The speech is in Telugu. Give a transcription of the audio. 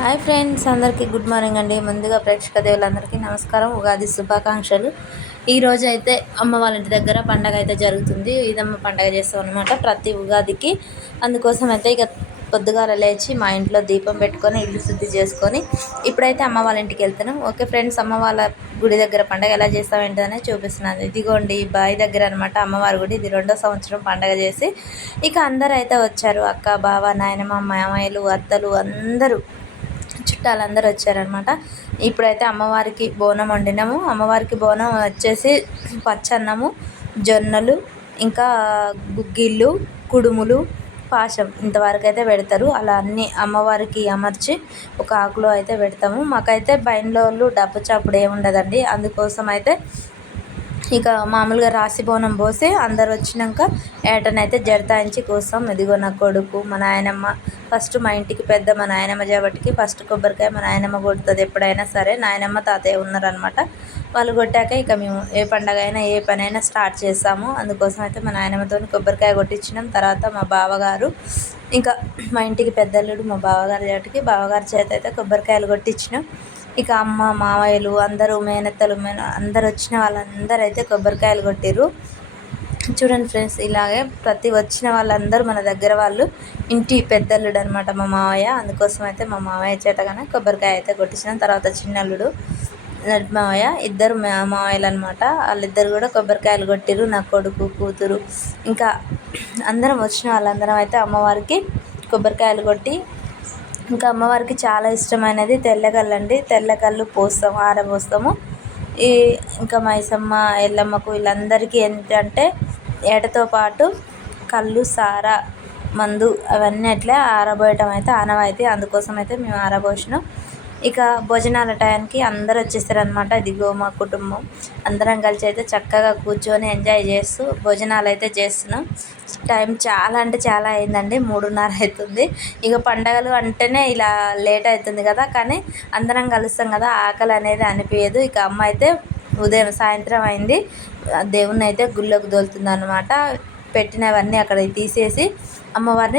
హాయ్ ఫ్రెండ్స్ అందరికీ గుడ్ మార్నింగ్ అండి. ముందుగా ప్రేక్షక దేవులందరికీ నమస్కారం ఉగాది శుభాకాంక్షలు. ఈరోజు అయితే అమ్మ వాళ్ళ ఇంటి దగ్గర పండగ అయితే జరుగుతుంది. ఇదమ్మ పండగ చేస్తాం అనమాట ప్రతి ఉగాదికి. అందుకోసం అయితే ఇక పొద్దుగాల లేచి మా ఇంట్లో దీపం పెట్టుకొని ఇల్లు శుద్ధి చేసుకొని ఇప్పుడైతే అమ్మ వాళ్ళ ఇంటికి వెళ్తున్నాం. ఓకే ఫ్రెండ్స్ అమ్మ వాళ్ళ గుడి దగ్గర పండగ ఎలా చేస్తాం ఏంటనే చూపిస్తున్నాను. ఇదిగోండి బావి దగ్గర అనమాట అమ్మవారి గుడి. ఇది రెండో సంవత్సరం పండగ చేసి ఇక అందరూ అయితే వచ్చారు. అక్క బావ నాయనమ్మ మామయ్యలు అత్తలు అందరూ చుట్టాలందరూ వచ్చారనమాట. ఇప్పుడైతే అమ్మవారికి బోనం వండినాము. అమ్మవారికి బోనం వచ్చేసి పచ్చన్నము జొన్నలు ఇంకా గుగ్గిళ్ళు కుడుములు పాశం ఇంతవరకు అయితే పెడతారు. అలా అన్ని అమ్మవారికి అమర్చి ఒక ఆకులో అయితే పెడతాము. మాకైతే బయన్లోళ్ళు డబ్బు చాపుడు ఏముండదండి. అందుకోసం అయితే ఇక మామూలుగా రాసి బోనం పోసి అందరు వచ్చినాక ఏటనైతే జడతాయించి కోసం ఇదిగో నా కొడుకు మా నాయనమ్మ. ఫస్ట్ మా ఇంటికి పెద్ద మా నాయనమ్మ చేపట్టికి ఫస్ట్ కొబ్బరికాయ మా నాయనమ్మ కొడుతుంది. ఎప్పుడైనా సరే నాయనమ్మ తాతయ్య ఉన్నారనమాట వాళ్ళు కొట్టాక ఇక మేము ఏ పండగ అయినా ఏ పనైనా స్టార్ట్ చేస్తాము. అందుకోసం అయితే మా నాయనమ్మతో కొబ్బరికాయ కొట్టించినాం. తర్వాత మా బావగారు ఇంకా మా ఇంటికి పెద్దల్లుడు మా బావగారి చేటికి బావగారి చేత అయితే కొబ్బరికాయలు కొట్టించినాం. ఇక అమ్మ మావయ్యలు అందరూ మేనత్తలు మేన అందరు వచ్చిన వాళ్ళందరూ అయితే కొబ్బరికాయలు కొట్టిర్రు. చూడండి ఫ్రెండ్స్ ఇలాగే ప్రతి వచ్చిన వాళ్ళందరూ మన దగ్గర వాళ్ళు ఇంటి పెద్దల్లుడు అనమాట మా మావయ్య. అందుకోసం అయితే మా మావయ్య చేతగానే కొబ్బరికాయ అయితే కొట్టించిన. తర్వాత చిన్నల్లుడు నడి మావయ్య ఇద్దరు మావయ్యలు అనమాట వాళ్ళిద్దరు కూడా కొబ్బరికాయలు కొట్టిర్రు నా కొడుకు కూతురు. ఇంకా అందరం వచ్చిన వాళ్ళందరం అయితే అమ్మవారికి కొబ్బరికాయలు కొట్టి ఇంకా అమ్మవారికి చాలా ఇష్టమైనది తెల్లకల్లు అండి తెల్లకల్లు పోస్తాము. ఆరబోస్తాము ఈ ఇంకా మైసమ్మ ఎల్లమ్మకు వీళ్ళందరికీ ఏంటంటే ఏటతో పాటు కళ్ళు సారా మందు అవన్నీ అట్లా ఆరబోయటం అయితే ఆనవాయితీ. అందుకోసం అయితే మేము ఆరబోసినాం. ఇక భోజనాల టయానికి అందరు వచ్చేసారనమాట ఇదిగో మా కుటుంబం. అందరం కలిసి అయితే చక్కగా కూర్చొని ఎంజాయ్ చేస్తూ భోజనాలు అయితే చేస్తున్నాం. టైం చాలా అంటే చాలా అయిందండి. మూడున్నర అవుతుంది. ఇక పండగలు అంటేనే ఇలా లేట్ అవుతుంది కదా. కానీ అందరం కలుస్తాం కదా. ఆకలి అనేది అనిపించదు ఇక అమ్మ అయితే ఉదయం సాయంత్రం అయింది. దేవుణ్ణి అయితే గుళ్ళోకి దోలుతుంది అనమాట పెట్టినవన్నీ అక్కడ తీసేసి అమ్మవారిని